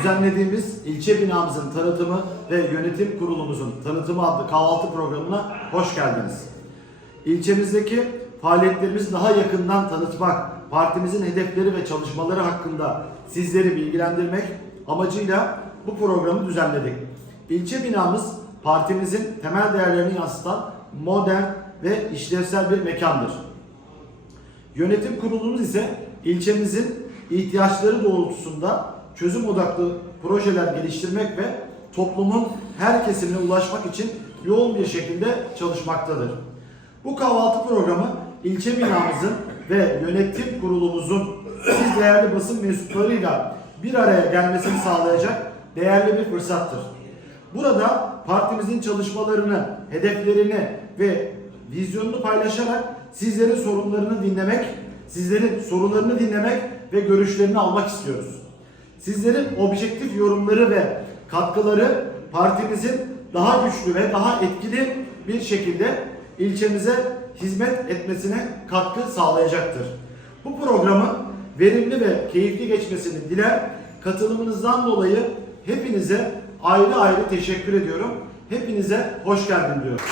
düzenlediğimiz ilçe binamızın tanıtımı ve yönetim kurulumuzun tanıtımı adlı kahvaltı programına hoş geldiniz. İlçemizdeki faaliyetlerimizi daha yakından tanıtmak, partimizin hedefleri ve çalışmaları hakkında sizleri bilgilendirmek amacıyla bu programı düzenledik. İlçe binamız partimizin temel değerlerini yansıtan modern ve işlevsel bir mekandır. Yönetim kurulumuz ise ilçemizin ihtiyaçları doğrultusunda çözüm odaklı projeler geliştirmek ve toplumun her kesimine ulaşmak için yoğun bir şekilde çalışmaktadır. Bu kahvaltı programı ilçe binamızın ve yönetim kurulumuzun siz değerli basın mensuplarıyla bir araya gelmesini sağlayacak değerli bir fırsattır. Burada partimizin çalışmalarını, hedeflerini ve vizyonunu paylaşarak sizlerin sorunlarını dinlemek, sizlerin sorularını dinlemek ve görüşlerini almak istiyoruz. Sizlerin objektif yorumları ve katkıları partimizin daha güçlü ve daha etkili bir şekilde ilçemize hizmet etmesine katkı sağlayacaktır. Bu programın verimli ve keyifli geçmesini diler. Katılımınızdan dolayı hepinize ayrı ayrı teşekkür ediyorum. Hepinize hoş geldin diyorum.